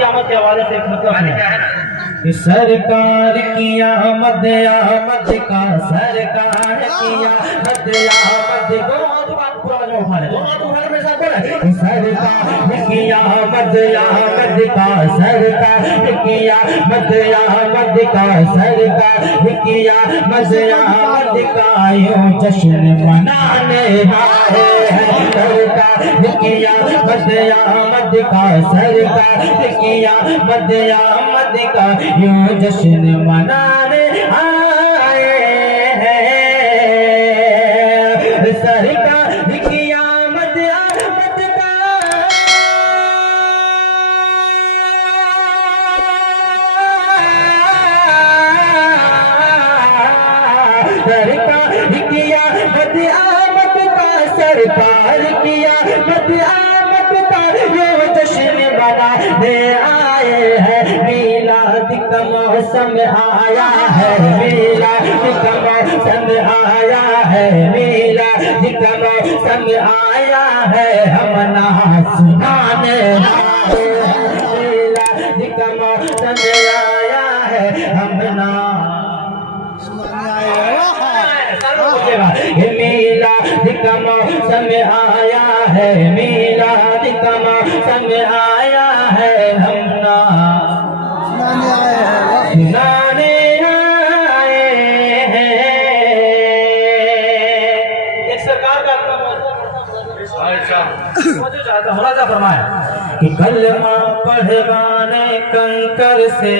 کی آمد کے حوالے سے ایک مطلب ہے کہ سرکار کی آمد آمد کا سرکار کی آمد آمد سرکار کی آمد آمد کا سرکار کی آمد آمد کا سرکار کی آمد آمد کا یوں جشن منانے والے ہیں سرکار کی آمد آمد کا سرکار کی آمد آمد کا یوں جشن منانے آئے ہیں سرکار کی آمد آمد کا سرکار کی آمد آمد کا سرکار کی آمد آمد کا یوں جشن منانے آئے ہیں میلاد کا موسم آیا ہے میلاد کا موسم آیا ہے میلاد کا موسم آیا ہے ہم نعت سنانے آئے ہیں میلاد کا موسم آیا ہے ہم نعت سنانے میلاد کا موسم آیا ہے میلاد کا موسم آیا ہے ہم سنانے آئے ہیں ایک سرکار کا ملاحظہ فرمائے کہ کلمہ پڑھوانے کنکر سے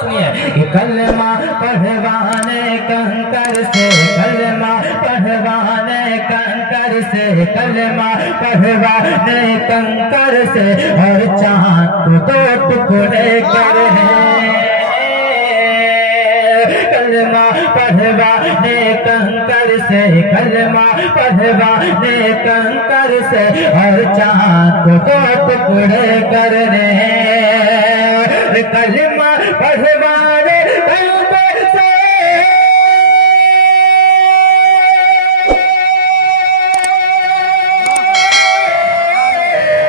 سنیے کہ کلمہ پڑھوانے کنکر سے کلمہ پڑھوانے کنکر سے کلمہ پڑھوانے کنکر سے اور چاند کو دو ٹکڑے کر ہیں کلمہ پڑھوانے کنکر سے کلمہ پڑھوانے کنکر سے اور چاند کو دو ٹکڑے کرنے کلمہ پڑھوانے کنکر سے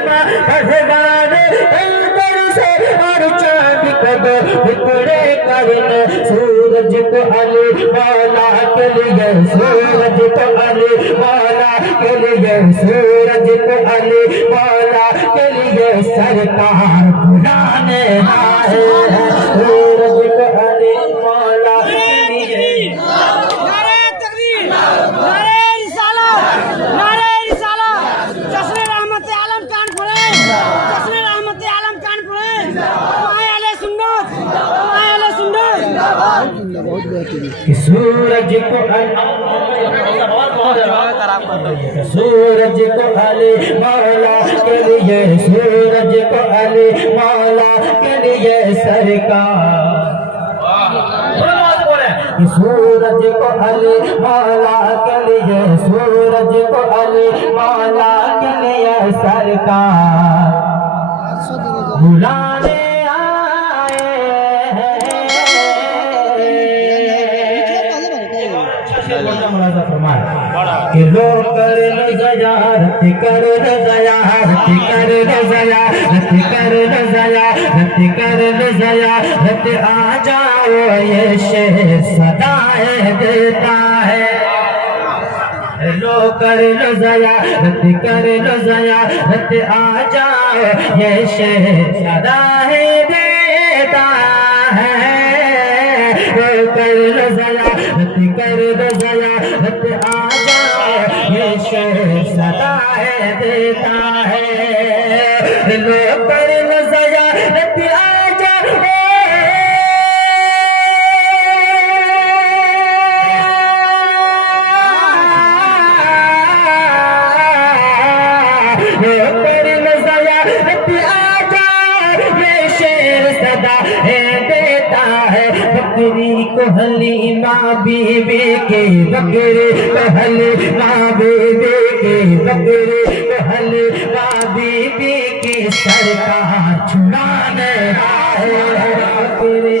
کلمہ پڑھوانے کنکر سے اور چاند کو دو ٹکڑے کرنے سورج کو علی مولا کے لیے سورج کو علی مولا کے لیے سورج کو علی مولا کے لیے سرکار بلانے آئے ہیں سورج کو علی مولا کے لیے نعرہ تکبیر نعرہ رسالت نعرہ رسالت جشن رحمت عالم کانپور جشن رحمت عالم کانپور اہل سنت اہل سنت سورج کو سورج کو علی مولا کے لیے سورج کو علی مولا کے لیے سرکار سورج کو علی مولا کے لیے سورج کو علی مولا کے لیے سرکار بلانے آئے ہیں کہ لو کر زیارت کر زیارت کر زیارت کر زیارت کر زیارت آ جاؤ یہ شہر صدائیں دیتا ہے لو کر زیارت کر زیارت آ جاؤ یہ شہر صدائیں دیتا ہے لو کر زیارت کر زیارت آ جاؤ یہ شہر صدائیں دیتا ہے لو کر زیارت آ جاؤ بکری کو حلیمہ بی بی کے بکری کو حلیمہ بی بی کے بکری کو حلیمہ بی بی کی سرکار چھڑانے آئے بکری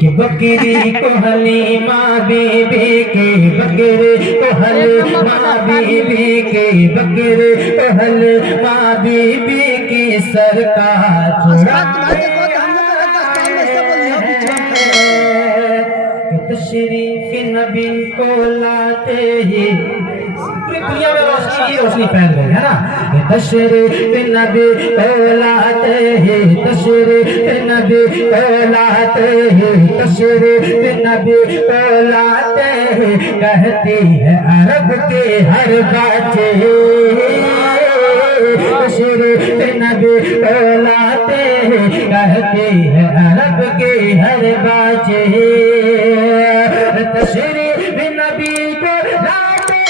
کہ بکری کو حلیمہ بی بی کے بکری کو حلیمہ بی بی کے بکری کو حلیمہ بی بی کی سرکار تشریف نبی کو لاتے ہی دنیا میں روشنی ہی روشنی پھیل گئی ہے نا. تشریف نبی کو لاتے ہی تشریف نبی کو لاتے ہی تشریف نبی کو لاتے ہی کہتی ہے عرب کے ہر بچے تشریف نبی کو لاتے ہی کہتی ہے عرب کے ہر بچے تشریف نبی کو لاتے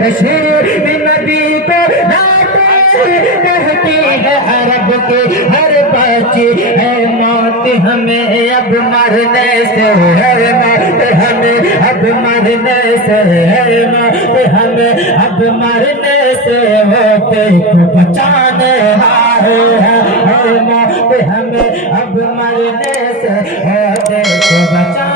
تشریف نبی کو لاتے کہتی ہے عرب کے ہر بچے ہے موت ہمیں اب مرنے سے ہے موت ہمیں اب مرنے سے ہے موت ہمیں اب مرنے سے ہوتے کو بچانے والے ہیں موت ہمیں اب مرنے سے ہوتے کو بچانے